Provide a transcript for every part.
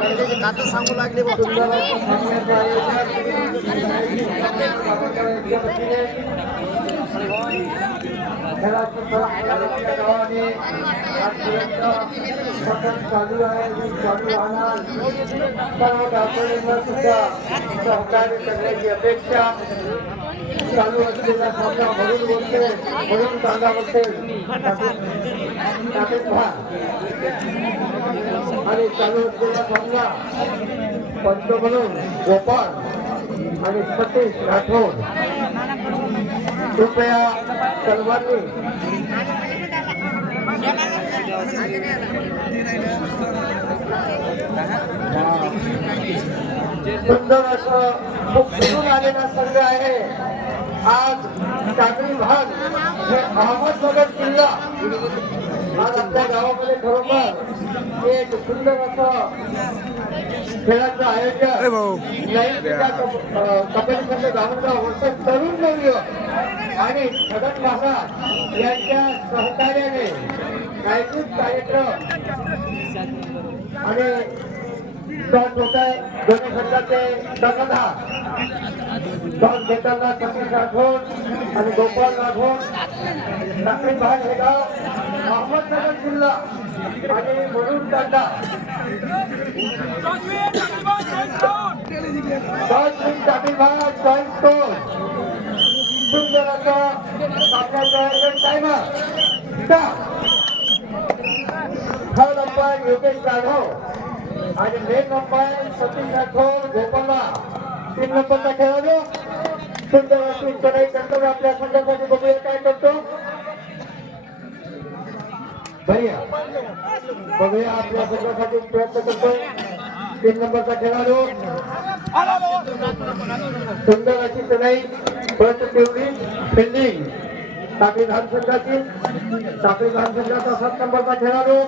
कात सांगू लागले बा. सुंदर असं सामन्याचं आयोजन खेळाची परंपरा गावाने आजपर्यंत सतत चालू आहे ही चालू राहणार सर्व गावकऱ्यांना सुद्धा सहकार्य करण्याची अपेक्षा चालू असलेला सामना म्हणून बोलते म्हणून सांगा बोलते टाकेत व्हा आणि चालू असलेला सामना पंच म्हणून गोपाळ आणि सतीश राठोड. कृपया सर्वांनी सुंदर असं खूप फिरून आलेला संघ आहे. आज सागरी भाग हे अहमदनगर जिल्हा आज आपल्या गावामध्ये खरोखर एक सुंदर असं खेळाचं आयोजन लैंगिका कब- अं, कबड्डी संघ गावगाव वर्ष तरुण नवय आणि छगन भाषा यांच्या सहकार्याने नायकृत कार्यक्रम आणि टॉस होत आहे दोन्ही संघाचे कर्णधार टॉस घेताना सतीश राठोड आणि गोपाल राठोड नागरी भाग हे गाव अहमदनगर जिल्हा आणि म्हणून तांडा टॉस विन टाकील भाग चॉईस स्टोन सुंदर असं सामन्याचं आयोजन timer third umpire Yogesh Jadhav आणि मेन अंपायर सतीश राठोड गोपाला तीन नंबरचा खेळाडू सुंदर अशी चढाई करतो आपल्या संघासाठी बघूया काय करतो भैया बघूया आपल्या संघासाठी प्रयत्न करतो तीन नंबरचा खेळाडू सुंदर अशी चढाई परत तेवढी फिल्डिंग। टाकळी धान संघाची टाकळी धान संघाचा सात नंबरचा खेळाडू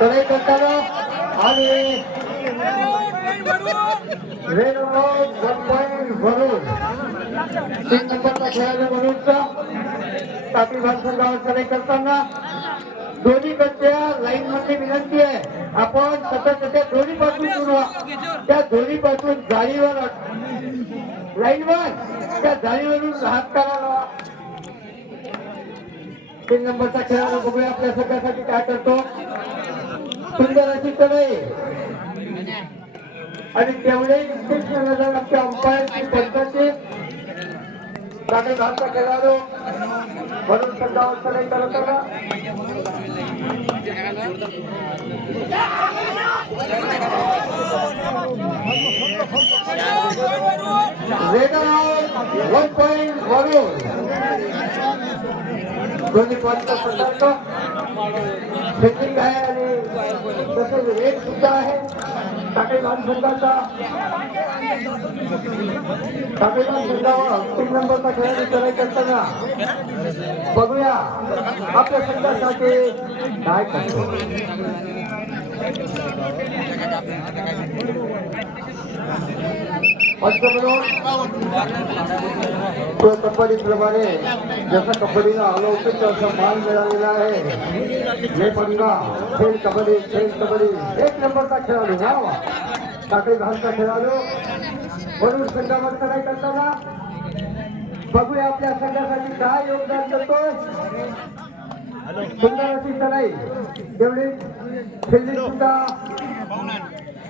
चढाई करताना आणि रेड वन पॉईंट भरून तीन नंबरचा खेळाडू म्हणूनचा तापी भास्कर गावकर चढाई करताना. दोन्हीकडच्या लाईन मध्ये विनंती आहे. आपण सतत त्या दोन्ही पासून सुरू त्या दोन्ही पासून जाळीवर लाईनवर. त्या जाळीवरून हात करावा तीन नंबरचा खेळाडू बघूया आपल्या सगळ्यासाठी काय करतो. सुंदर अशी चढाई. आणि तेवढे आमच्या अंपायरची पंचाची काही भारता खेळाडू म्हणून संघावर चढाई करत आहे. आणि सुद्धा संघाचा संघावर तीन नंबरचा खेळाडू करताना बघूया. आपल्या संघासाठी काय करतो? तो कबड्डीप्रमाणे जसं कबड्डीला अलौकिक असं मान मिळालेला आहे हे पंगा खेळ कबड्डी खेळ कबड्डी एक नंबरचा खेळाडू हा टाकळी घालचा खेळाडू. म्हणून संघामध्ये काय करताना. बघूया आपल्या संघासाठी काय योगदान करतो सुंदर अशी चढाई तेवढी फिल्डिंग सुद्धा.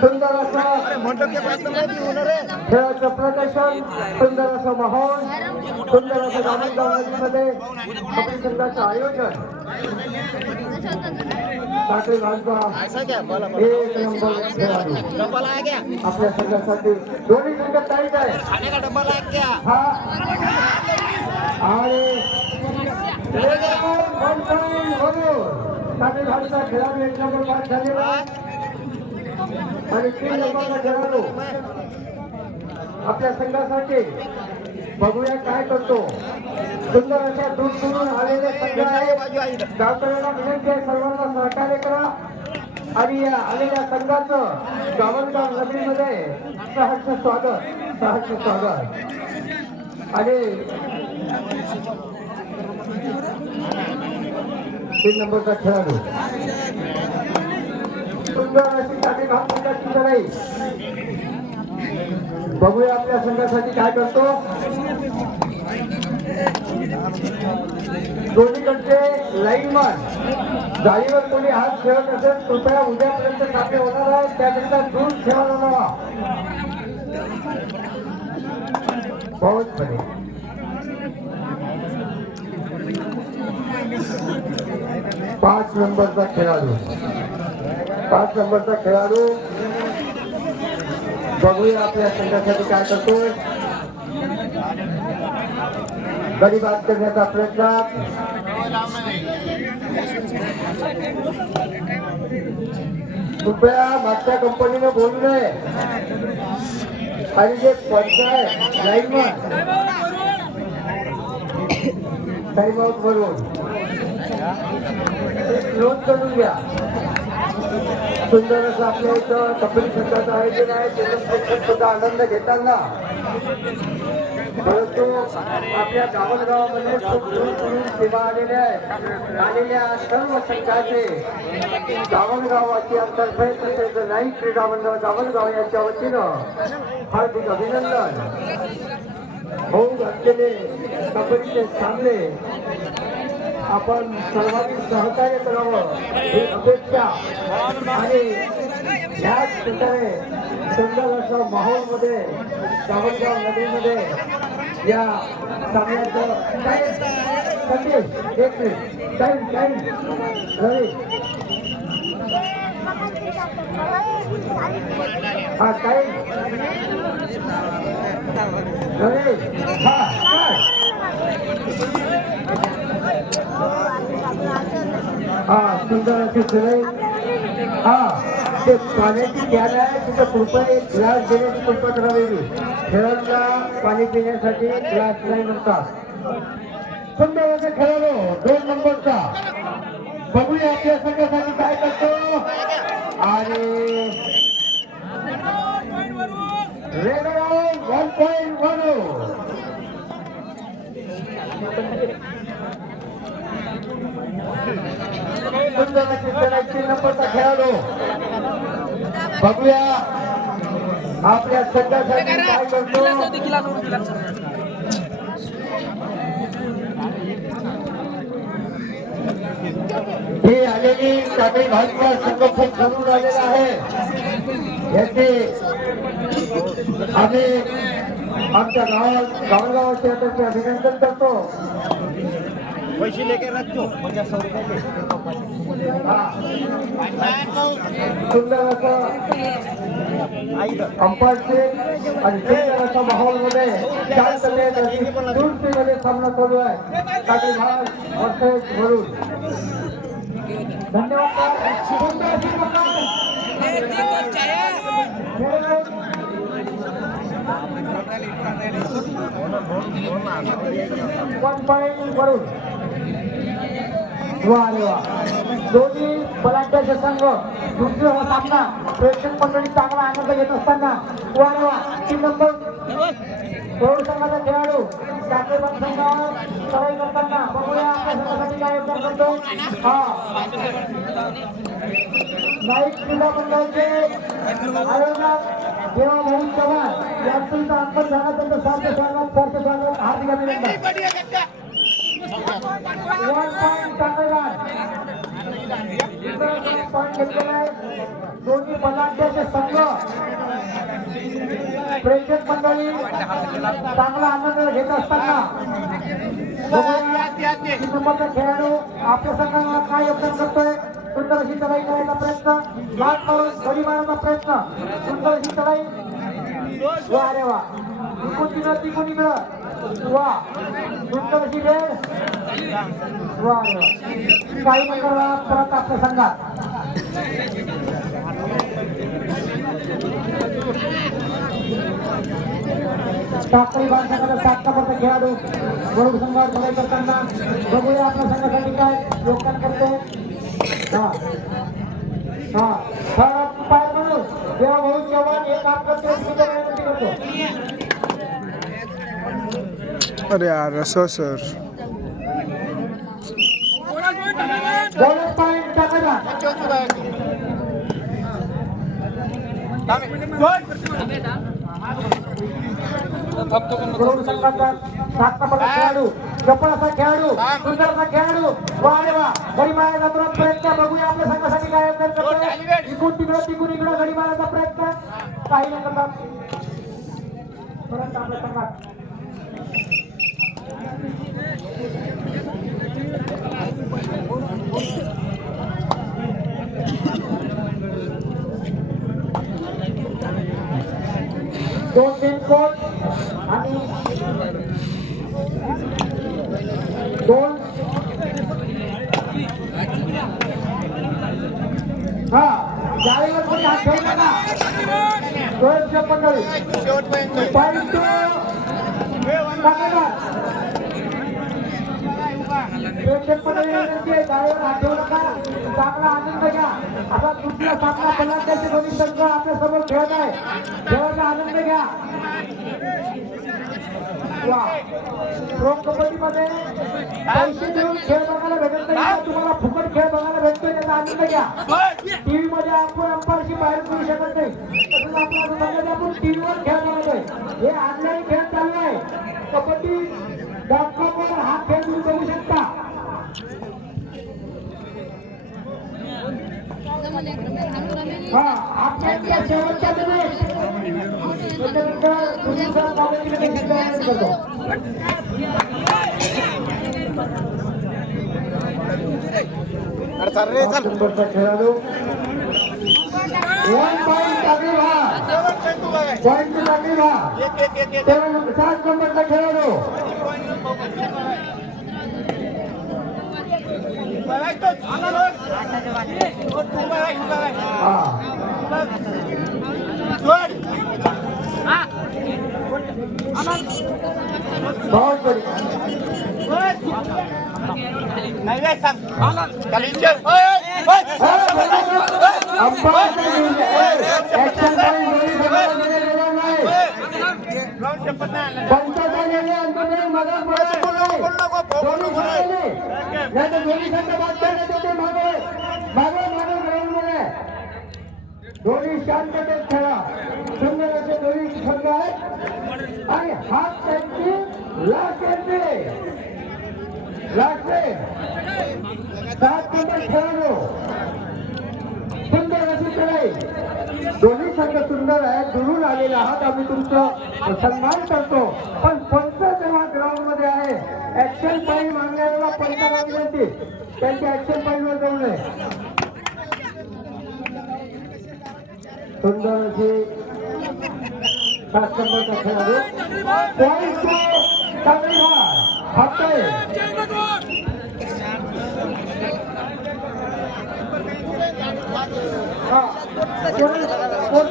सुंदर असा खेळाचं प्रदर्शन सुंदर असा माहोल सुंदर असं गावगाव कबड्डी संघाचं आयोजन. एक नंबर खेळाडू. आपल्या संघासाठी दोन्ही संघ ताईच आहे हा. आणि खेळाडू एक नंबर बाद झालेला आणि तीन नंबरचा खेळाडू आपल्या संघासाठी बघूया काय करतो. सुंदर अशा दूर दूरून आलेले संघ आहे गावकऱ्यांना विनंती आहे सर्वांना सहकार्य करा. आणि या आलेल्या संघाचं गावलगाव नगरीमध्ये सहर्ष स्वागत सहर्ष स्वागत. आणि तीन नंबरचा खेळाडू. सुंदर अशी साठी भागवताची बघूया आपल्या संघासाठी काय करतो. दोन्हीकडचे लाईनमन. जाळीवर कोणी हात खेळत असेल कृपया उद्यापर्यंत साखळे होणार आहे. त्याकरिता दूर ठेवायला लावा. बहुत बरे पाच नंबरचा खेळाडू. पाच नंबरचा खेळाडू. बघूया आपल्या संघासाठी काय करतोय. गडी बाद करण्याचा प्रयत्न. कृपया मागच्या कंपनीने बोलू नये. आणि जे पंचाय लाईनमन टाईम आउट म्हणून नोंद करून घ्या. सुंदर असं आपल्या इथं कपिल संघाचं आयोजन आहे. त्याचा सुद्धा आनंद घेताना. परंतु आपल्या गावामध्ये खूप दूर दूरून सेवा आलेल्या आहेत. आलेल्या सर्व संघाचे गावलगावाची अंतर्फे तसेच नाईक क्रीडा मंडळ गावलगाव यांच्या वतीनं हार्दिक अभिनंदन. होऊ घातलेले कबड्डीचे सामने. आपण सर्वांनी सहकार्य करावं ही अपेक्षा. आणि ह्याच प्रकारे सुंदर अशा माहोलमध्ये गावलगाव नदीमध्ये या सामन्याचं टाईम एक मिनिट टाईम टाईम हा टाईम रवी हा काय? हा सुंदर अशी सुरे हा ते पाण्याची ज्ञान आहे तिथं कृपया एक ग्लास देण्याची कृपा करावी. खेळांना पाणी पिण्यासाठी ग्लास नाही म्हणतात. सुंदर खेळाडू दोन नंबरचा. बघूया आपल्या संघासाठी काय करतो. आणि वन पॉईंट वन नंबरचा खेळाडू. बघूया. आपल्या संघासाठी काय करतो? ही आलेली काही भाजपा संघ खूप जमून आलेला आहे. याचे आम्ही आमच्या गावात गावगावाच्या तर्फे अभिनंदन करतो. पैसे लेके रखतो. पचास सौ रुपये सुंदर असं अंपायरचे आणि सुंदर माहोलमध्ये सामना चालू आहे. काही भाग वर्षेस म्हणून दोन्ही बलाढ्याचे संघ दुसरी हा सामना प्रेक्षक मंडळी चांगला आनंद घेत असताना वारे वा तीन नंबर पौर संघाचा खेळाडू टाकेबंद संघावर सराई करताना बघूया नाईक क्रीडा मंडळाचे आयोजक देवा भाऊ चव्हाण यांचं आपण झाला त्यांचं सार्थ स्वागत सार्थ स्वागत हार्दिक अभिनंदन वन पॉईंट पॉईंट घेतलेला आहे दोन्ही बलाढ्याचे संघ प्रेक्षक मंडळी चांगला आनंद घेत असताना खेळाडू आपल्या संघाला काय योगदान करतोय. सुंदर अशी चढाई करायचा प्रयत्न लाट मारून गडी मारण्याचा प्रयत्न. सुंदर अशी चढाई. वा रे वा. तिकडं तिकून इकडं वा. सुंदर अशी वेळ वा रे वा. काही नंबर परत आपल्या संघात. टाकळी बांधण्याकडे सात नंबरचा खेळाडू वरुड संघावर लढाई करताना बघूया आपल्या संघासाठी काय योगदान करतो हा हा हा पाय म्हणून जेव्हा भाऊ चव्हाण एक आपलं ते विनंती करतो अरे यार असं सर बोनस पॉईंट टाकायचा गुरु संघाचा सातचा पदक खेळाडू चप्पल असा खेळाडू सुंदर असा खेळाडू वा रे वा घडी मारायचा तुरंत प्रयत्न. बघूया आपल्या संघासाठी काय करतोय. इकडून तिकडं तिकडून इकडं घडी मारायचा प्रयत्न. काही नाही करतात परत आपल्या संघात. कोच आणि दोन हा जाळीवर कोणी हात ठेवू नका. स्वयंसेवक मंडळी पॉईंट टाकायला नका चांगला आनंद घ्या. आता दुसरा सामना बलाढ्याचे दोन्ही संघ आपल्यासमोर खेळत आहे खेळाचा आनंद घ्या. वा. प्रो पैसे देऊन खेळ बघायला भेटत नाही. तुम्हाला फुकट खेळ बघायला भेटतोय त्याचा आनंद घ्या. टीव्ही मध्ये आपण अंपायरशी बाहेर करू शकत नाही. तसंच आपल्याला आपण टीव्हीवर खेळ बघतोय हे ऑनलाईन खेळ चालू आहे. कबड्डी डॉट कॉम वर हा खेळ तुम्ही बघू शकता. आपल्या शेवटच्या खेळाडू. वन पॉईंट व्हा व्हा सात नंबरचा खेळाडू. हा. दोन्ही नाही दोन्ही संघ बाद करण्यात मागे मागे मागे दोन्ही शांततेत खेळा सुंदर असे दोन्ही संघ आहेत. आणि हात त्यांची लास्ट एंट्री लास्ट सात नंबर खेळाडू सुंदर अशी चढाई दोन्ही संघ सुंदर आहे आलेले आहात. आम्ही तुमचं सन्मान करतो. पण पंच जेव्हा ग्राउंडमध्ये आहे ऍक्शन पाळी मागणाऱ्याला पंचाला विनंती त्यांच्या ऍक्शन पाळीवर जाऊ नये. सुंदर अशी सात नंबरचा खेळाडू हा. कोण